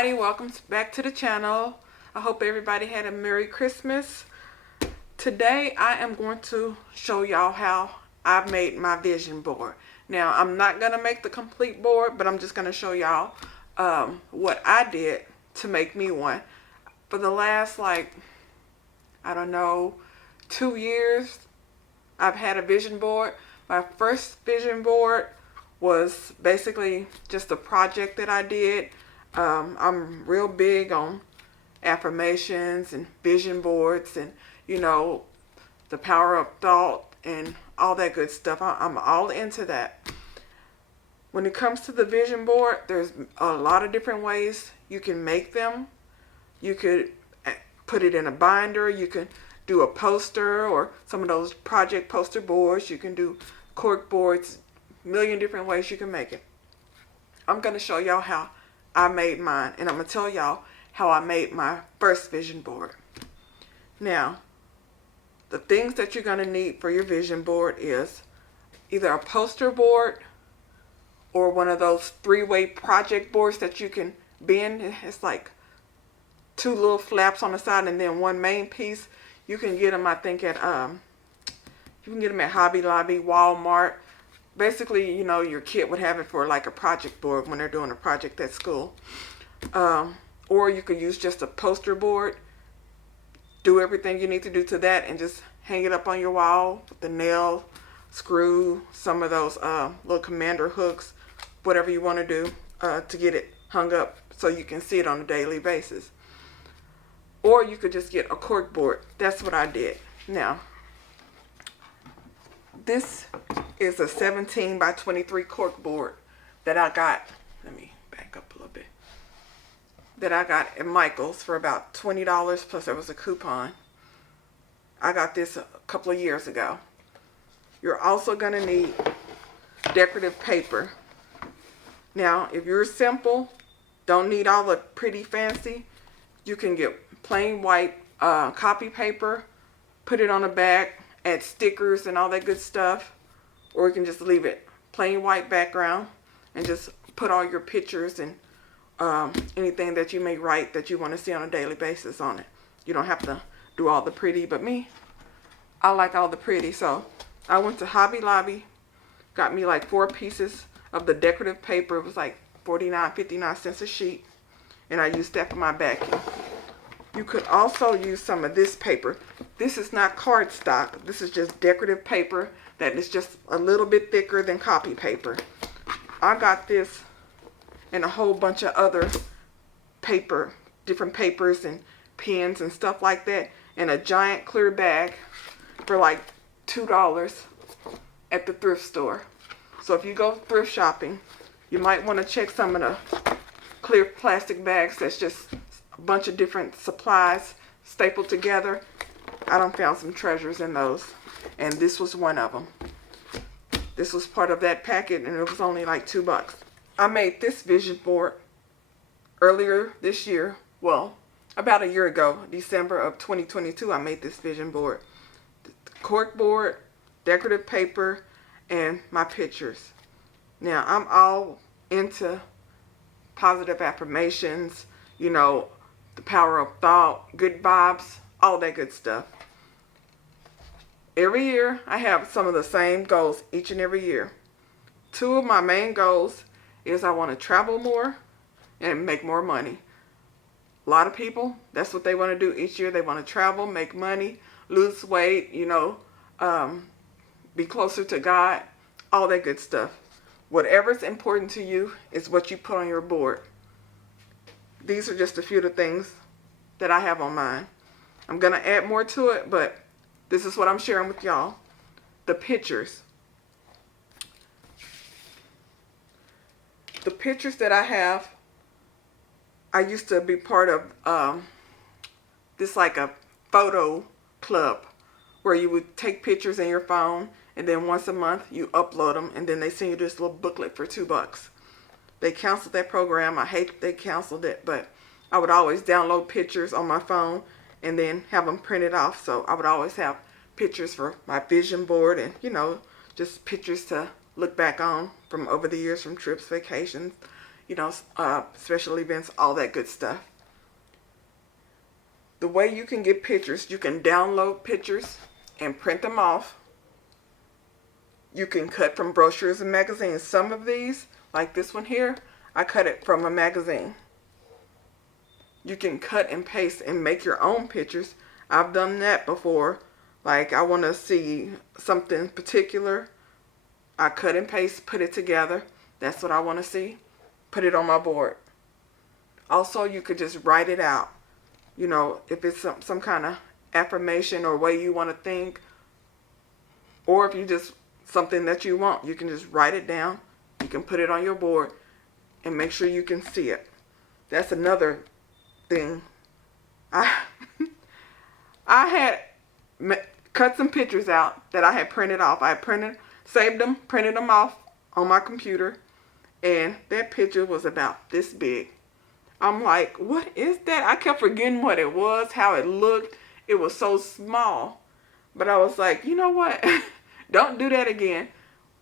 everybody, welcome back to the channel. I hope everybody had a Merry Christmas. Today I am going to show y'all how I've made my vision board. Now I'm not going to make the complete board, but I'm just going to show y'all what I did to make me one. For the last I don't know, 2 years I've had a vision board. My first vision board was basically just a project that I did. I'm real big on affirmations and vision boards and, the power of thought and all that good stuff. I'm all into that. When it comes to the vision board, there's a lot of different ways you can make them. You could put it in a binder. You can do a poster or some of those project poster boards. You can do cork boards. A million different ways you can make it. I'm going to show y'all how I made mine, and I'm going to tell y'all how I made my first vision board. Now, the things that you're going to need for your vision board is either a poster board or one of those 3-way project boards that you can bend. It's like 2 little flaps on the side and then one main piece. You can get them, I think, at Hobby Lobby, Walmart. Basically, your kid would have it for like a project board when they're doing a project at school. Or you could use just a poster board. Do everything you need to do to that and just hang it up on your wall with the nail, screw, some of those little commander hooks, whatever you want to do to get it hung up so you can see it on a daily basis. Or you could just get a cork board. That's what I did. Now, this is a 17 by 23 cork board that I got. Let me back up a little bit. That I got at Michael's for about $20 plus there was a coupon. I got this a couple of years ago. You're also going to need decorative paper. Now, if you're simple, don't need all the pretty fancy, you can get plain white copy paper, put it on the back, add stickers and all that good stuff. Or you can just leave it plain white background and just put all your pictures and anything that you may write that you want to see on a daily basis on it. You don't have to do all the pretty, but me, I like all the pretty. So I went to Hobby Lobby, got me like 4 pieces of the decorative paper. It was like 59 cents a sheet, and I used that for my backing. You could also use some of this paper. This is not cardstock. This is just decorative paper that is just a little bit thicker than copy paper. I got this and a whole bunch of other paper, different papers and pens and stuff like that in a giant clear bag for like $2 at the thrift store. So if you go thrift shopping, you might want to check some of the clear plastic bags that's just a bunch of different supplies stapled together. I done found some treasures in those, and this was one of them. This was part of that packet, and it was only like $2. I made this vision board earlier this year. Well, about a year ago, December of 2022, I made this vision board. The cork board, decorative paper, and my pictures. Now, I'm all into positive affirmations, the power of thought, good vibes, all that good stuff. Every year, I have some of the same goals each and every year. 2 of my main goals is I want to travel more and make more money. A lot of people, that's what they want to do each year. They want to travel, make money, lose weight, be closer to God, all that good stuff. Whatever's important to you is what you put on your board. These are just a few of the things that I have on mine. I'm going to add more to it, but this is what I'm sharing with y'all. The pictures. The pictures that I have, I used to be part of this like a photo club where you would take pictures in your phone and then once a month you upload them and then they send you this little booklet for $2. They canceled that program. I hate that they canceled it, but I would always download pictures on my phone and then have them printed off. So I would always have pictures for my vision board and, just pictures to look back on from over the years, from trips, vacations, special events, all that good stuff. The way you can get pictures, you can download pictures and print them off. You can cut from brochures and magazines. Some of these, like this one here, I cut it from a magazine. You can cut and paste and make your own pictures. I've done that before. Like I want to see something particular. I cut and paste, put it together. That's what I want to see. Put it on my board. Also, you could just write it out. If it's some kind of affirmation or way you want to think, or if you just something that you want, you can just write it down. You can put it on your board and make sure you can see it. That's another thing. I had cut some pictures out that I had printed off. I had saved them, printed them off on my computer, and that picture was about this big. I'm like, what is that? I kept forgetting what it was, how it looked. It was so small. But I was like, you know what? Don't do that again.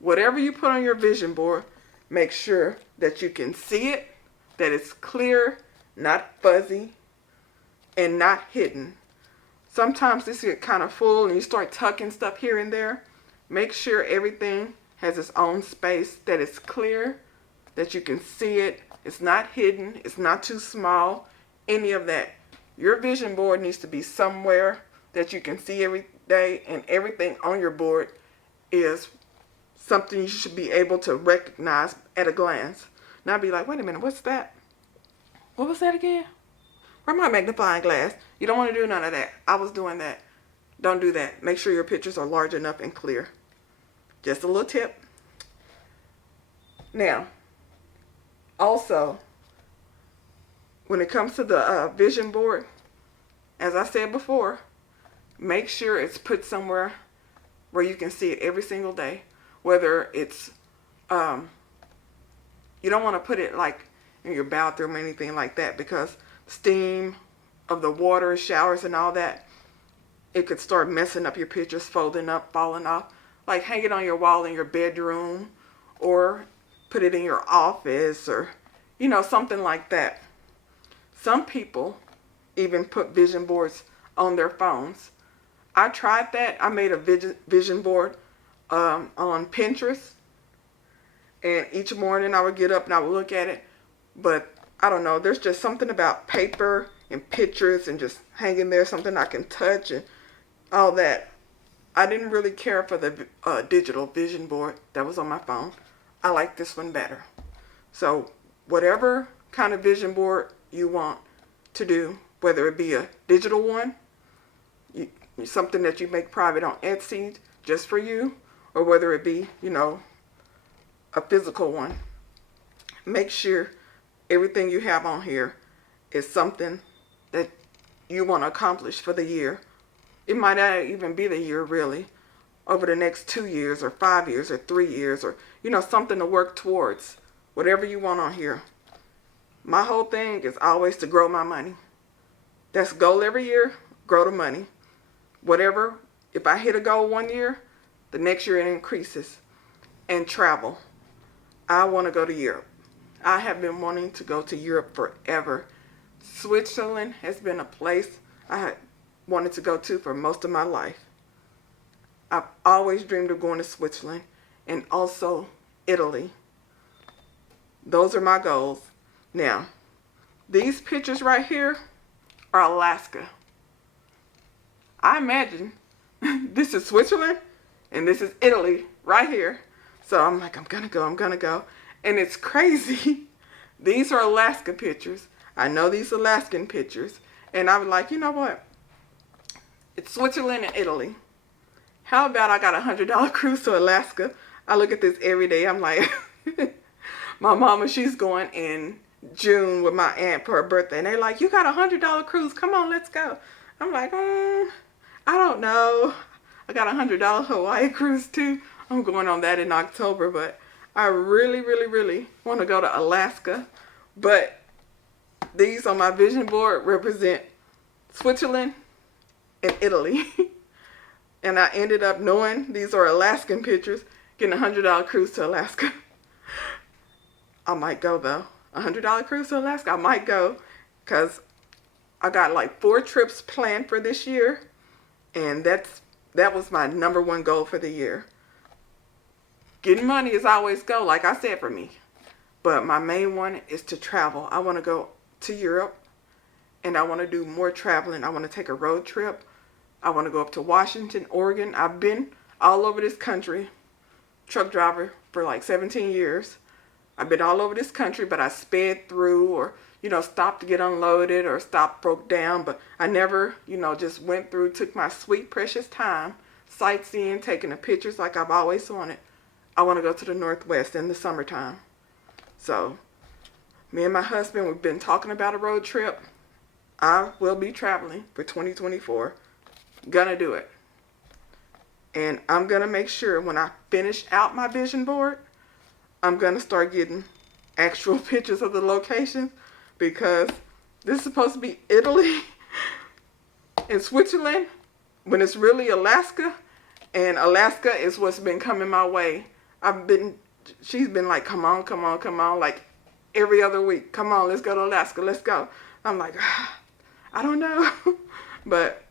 Whatever you put on your vision board, make sure that you can see it, that it's clear, not fuzzy, and not hidden. Sometimes this gets kind of full and you start tucking stuff here and there. Make sure everything has its own space, that it's clear, that you can see it. It's not hidden. It's not too small. Any of that. Your vision board needs to be somewhere that you can see every day, and everything on your board is something you should be able to recognize at a glance. Not be like, wait a minute, what's that? What was that again? Where's my magnifying glass? You don't want to do none of that. I was doing that. Don't do that. Make sure your pictures are large enough and clear. Just a little tip. Now, also, when it comes to the vision board, as I said before, make sure it's put somewhere where you can see it every single day. Whether it's, you don't want to put it like in your bathroom or anything like that, because steam of the water, showers and all that, it could start messing up your pictures, folding up, falling off. Like hang it on your wall in your bedroom, or put it in your office, or something like that. Some people even put vision boards on their phones. I tried that. I made a vision board on Pinterest, and each morning I would get up and I would look at it. But I don't know, there's just something about paper and pictures and just hanging there, something I can touch and all that. I didn't really care for the digital vision board that was on my phone. I like this one better. So whatever kind of vision board you want to do, whether it be a digital one, something that you make private on Etsy just for you, or whether it be, a physical one, make sure everything you have on here is something that you want to accomplish for the year. It might not even be the year really, over the next 2 years or 5 years or 3 years, or something to work towards. Whatever you want on here. My whole thing is always to grow my money. That's the goal every year, grow the money. Whatever, if I hit a goal one year, the next year it increases. And travel. I want to go to Europe. I have been wanting to go to Europe forever. Switzerland has been a place I had wanted to go to for most of my life. I've always dreamed of going to Switzerland, and also Italy. Those are my goals. Now, these pictures right here are Alaska. I imagine this is Switzerland and this is Italy right here. So I'm like, I'm gonna go. And it's crazy. These are Alaska pictures. I know these Alaskan pictures. And I was like, you know what? It's Switzerland and Italy. How about I got $100 cruise to Alaska? I look at this every day. I'm like, my mama, she's going in June with my aunt for her birthday. And they're like, you got $100 cruise. Come on, let's go. I'm like, I don't know. I got $100 Hawaii cruise too. I'm going on that in October. But I really, really, really want to go to Alaska. But these on my vision board represent Switzerland and Italy. And I ended up knowing these are Alaskan pictures, getting a $100 cruise to Alaska. I might go though. $100 cruise to Alaska, I might go, because I got like 4 trips planned for this year, and that was my number one goal for the year. Getting money is always go, like I said, for me. But my main one is to travel. I want to go to Europe, and I want to do more traveling. I want to take a road trip. I want to go up to Washington, Oregon. I've been all over this country, truck driver for like 17 years. I've been all over this country, but I sped through, or, stopped to get unloaded, or stopped, broke down. But I never, just went through, took my sweet, precious time, sightseeing, taking the pictures like I've always wanted. I want to go to the Northwest in the summertime. So, me and my husband, we've been talking about a road trip. I will be traveling for 2024. Gonna do it. And I'm gonna make sure when I finish out my vision board, I'm gonna start getting actual pictures of the locations, because this is supposed to be Italy and Switzerland when it's really Alaska, and Alaska is what's been coming my way. She's been like, come on, like every other week. Come on, let's go to Alaska, let's go. I'm like, I don't know. But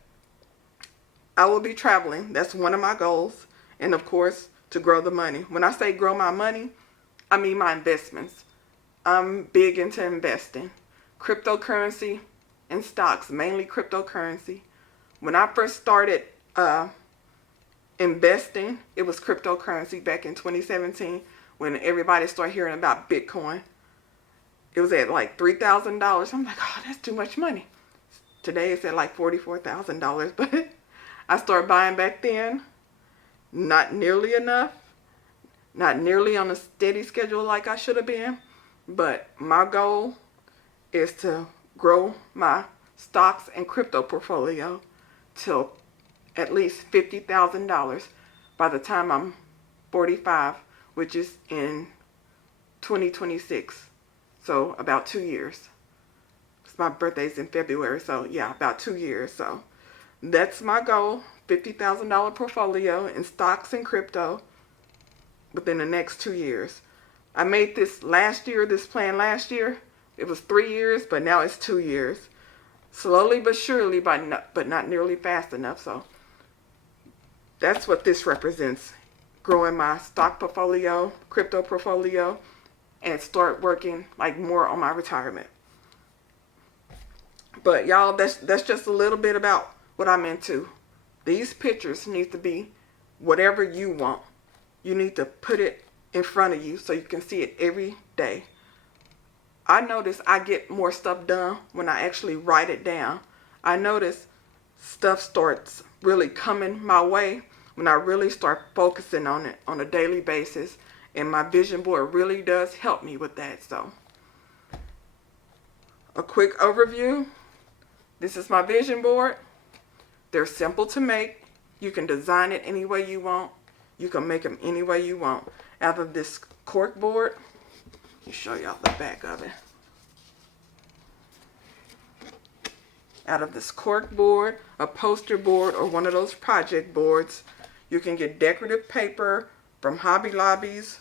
I will be traveling. That's one of my goals. And of course, to grow the money. When I say grow my money, I mean my investments. I'm big into investing. Cryptocurrency and stocks, mainly cryptocurrency. When I first started investing, it was cryptocurrency back in 2017 when everybody started hearing about Bitcoin. It was at like $3,000. I'm like, oh, that's too much money. Today it's at like $44,000, but I started buying back then. Not nearly enough. Not nearly on a steady schedule like I should have been. But my goal is to grow my stocks and crypto portfolio till at least $50,000 by the time I'm 45, which is in 2026. So about 2 years. My birthday's in February, so yeah, about 2 years. So that's my goal, $50,000 portfolio in stocks and crypto within the next 2 years. I made this plan last year. It was 3 years, but now it's 2 years. Slowly but surely, but not nearly fast enough. So that's what this represents. Growing my stock portfolio, crypto portfolio, and start working like more on my retirement. But y'all, that's just a little bit about what I'm into. These pictures need to be whatever you want. You need to put it in front of you so you can see it every day. I notice I get more stuff done when I actually write it down. I notice stuff starts really coming my way when I really start focusing on it on a daily basis. And my vision board really does help me with that. So, a quick overview. This is my vision board. They're simple to make. You can design it any way you want. You can make them any way you want. Out of this cork board, let me show y'all the back of it. Out of this cork board, a poster board, or one of those project boards, you can get decorative paper from Hobby Lobbies,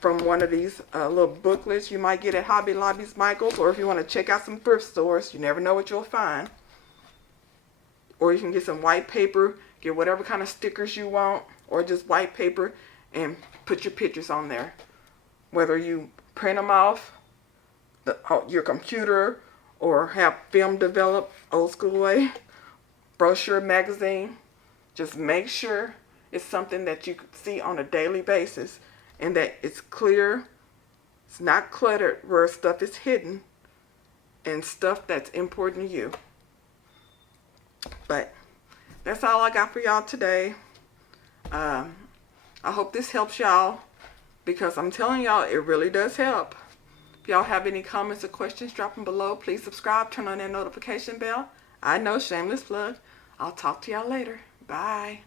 from one of these little booklets you might get at Hobby Lobbies, Michael's, or if you want to check out some thrift stores, you never know what you'll find. Or you can get some white paper, get whatever kind of stickers you want, or just white paper, and put your pictures on there. Whether you print them off your computer, or have film developed old school way, brochure, magazine, just make sure it's something that you can see on a daily basis, and that it's clear, it's not cluttered where stuff is hidden, and stuff that's important to you. But that's all I got for y'all today. I hope this helps y'all, because I'm telling y'all, it really does help. If y'all have any comments or questions, drop them below. Please subscribe, turn on that notification bell. I know, shameless plug. I'll talk to y'all later. Bye.